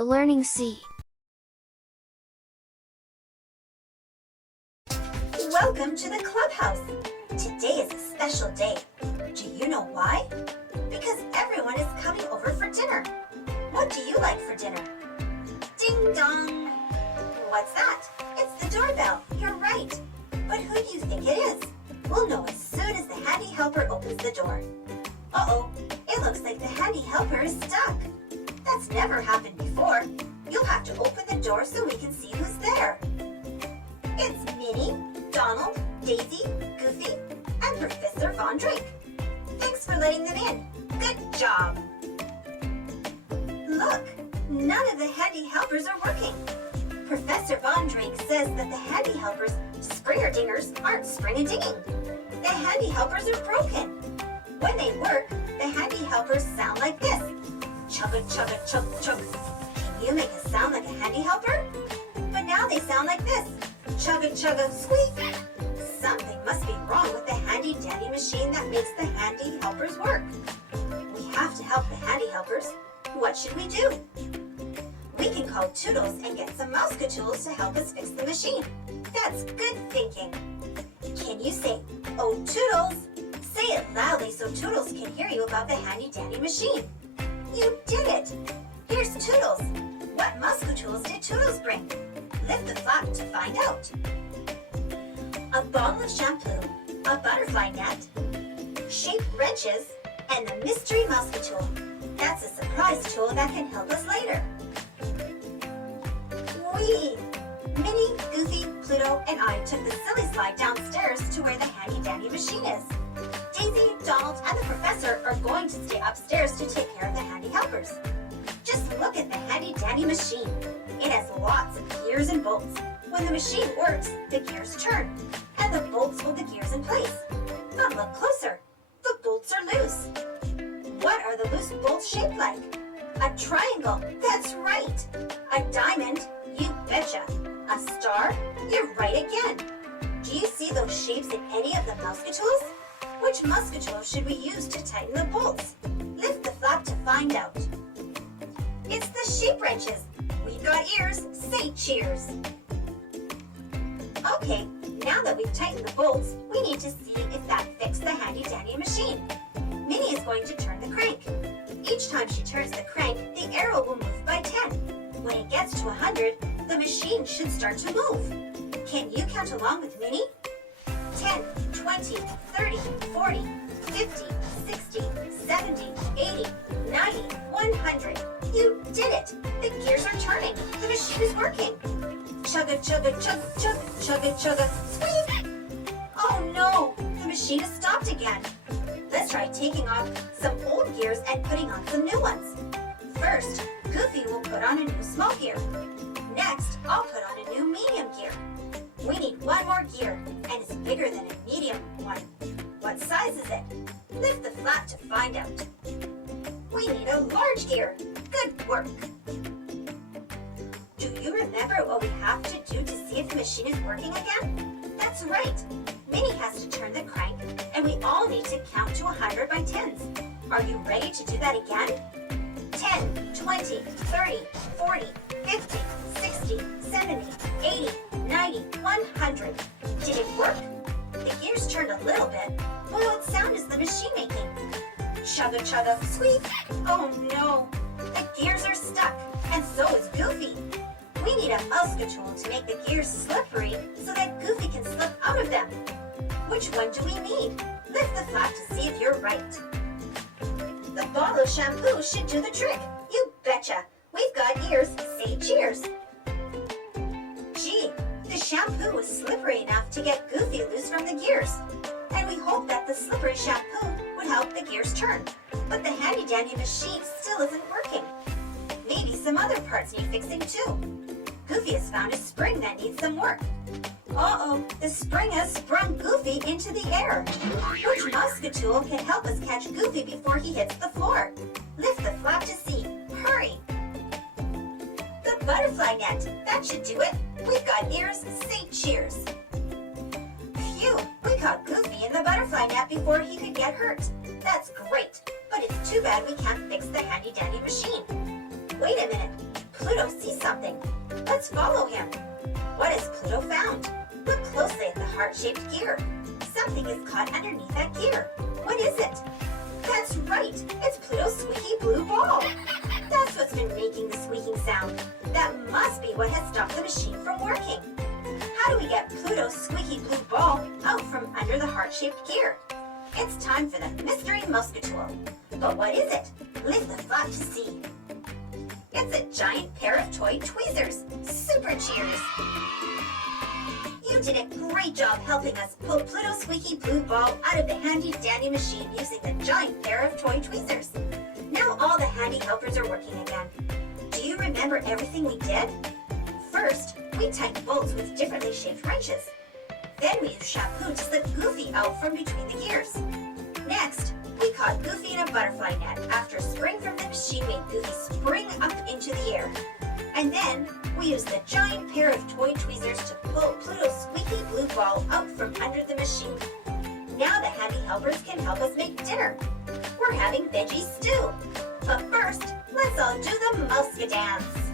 the Learning Sea. Welcome to the Clubhouse. Today is a special day. Do you know why? Because everyone is coming over for dinner. What do you like for dinner? Ding dong! What's that? It's the doorbell. You're right. But who do you think it is? We'll know as soon as the handy helper opens the door. Uh-oh, it looks like the handy helper is stuck. That's never happened before. You'll have to open the door so we can see who's there. It's Minnie, Donald, Daisy, Goofy, and Professor Von Drake. Thanks for letting them in. Good job. Look, none of the handy helpers are working. Professor Von Drake says that the handy helpers, Springer-Dingers, aren't spring-a-dinging. The handy helpers are broken. When they work, the handy helpers sound like this. Chugga-chugga-chug-chug. Can you make a sound like a handy helper? But now they sound like this. Chugga-chugga squeak. Something must be wrong with the handy-dandy machine that makes the handy helpers work. We have to help the handy helpers. What should we do? We can call Toodles and get some Mousecatools to help us fix the machine. That's good thinking. Can you say, "Oh, Toodles"? Say it loudly so Toodles can hear you about the handy-dandy machine. You did it! Here's Toodles. What Mousecatools did Toodles bring? Lift the flap to find out. A bottle of shampoo, a butterfly net, shape wrenches, and the mystery Mousecatool. That's a surprise tool that can help us later. Whee! Minnie, Goofy, Pluto, and I took the silly slide downstairs to where the handy-dandy machine is. Daisy, Donald, and the professor are going to stay upstairs to take care of the handy helpers. Just look at the handy-dandy machine. It has lots of gears and bolts. When the machine works, the gears turn, and the bolts hold the gears in place. But look closer. The bolts are loose. What are the loose bolts shaped like? A triangle. That's right. A diamond. You betcha. A star? You're right again. Do you see those shapes in any of the Mousecatools? Which Mousecatool should we use to tighten the bolts? Lift the flap to find out. It's the shape wrenches. We've got ears. Say cheers. Okay, now that we've tightened the bolts, we need to see if that fixed the handy-dandy machine. Minnie is going to turn the crank. Each time she turns the crank, the arrow will move by 10. When it gets to 100, the machine should start to move. Can you count along with Minnie? 10, 20, 30, 40, 50, 60, 70, 80, 90, 100. You did it! The gears are turning. The machine is working. Chugga, chugga, chug, chug, chugga, chugga, squeak! Oh no! The machine has stopped again. Let's try taking off some old gears and putting on some new ones. First, Goofy will put on a new small gear. Next, I'll put on a new medium gear. We need one more gear, and it's bigger than a medium one. What size is it? Lift the flap to find out. We need a large gear. Good work. Do you remember what we have to do to see if the machine is working again? That's right. Minnie has to turn the crank, and we all need to count to 100 by tens. Are you ready to do that again? 10, 20, 30, 40, 50, 60, 70, 80, 90, 100. Did it work? The gears turned a little bit. But what sound is the machine making? Chugga chugga squeak. Oh no! The gears are stuck, and so is Goofy. We need a Mousecatool to make the gears slippery so that Goofy can slip out of them. Which one do we need? Lift the flap to see if you're right. The bottle of shampoo should do the trick. You betcha. We've got ears. Say cheers. Gee, the shampoo was slippery enough to get Goofy loose from the gears. And we hoped that the slippery shampoo would help the gears turn. But the handy-dandy machine still isn't working. Maybe some other parts need fixing too. Goofy has found a spring that needs some work. Uh-oh, the spring has sprung Goofy into the air. Which Mousecatool can help us catch Goofy before he hits the floor? Lift the flap to see. Hurry! The butterfly net. That should do it. We've got ears. Say cheers. Phew, we caught Goofy in the butterfly net before he could get hurt. That's great, but it's too bad we can't fix the handy-dandy machine. Wait a minute. Pluto sees something. Let's follow him. What has Pluto found? Look closely at the heart-shaped gear. Something is caught underneath that gear. What is it? That's right, it's Pluto's squeaky blue ball. That's what's been making the squeaking sound. That must be what has stopped the machine from working. How do we get Pluto's squeaky blue ball out from under the heart-shaped gear? It's time for the mystery muscatool. But what is it? Lift the flap to see. It's a giant pair of toy tweezers. Super cheers! You did a great job helping us pull Pluto's squeaky blue ball out of the handy-dandy machine using the giant pair of toy tweezers. Now all the handy helpers are working again. Do you remember everything we did? First, we tightened bolts with differently shaped wrenches. Then we used shampoo to slip Goofy out from between the gears. Next, we caught Goofy in a butterfly net after a spring from the machine made Goofy spring up into the air. And then, we used the giant pair of toy tweezers to pull Pluto's squeaky blue ball out from under the machine. Now the handy helpers can help us make dinner. We're having veggie stew. But first, let's all do the Mouska dance.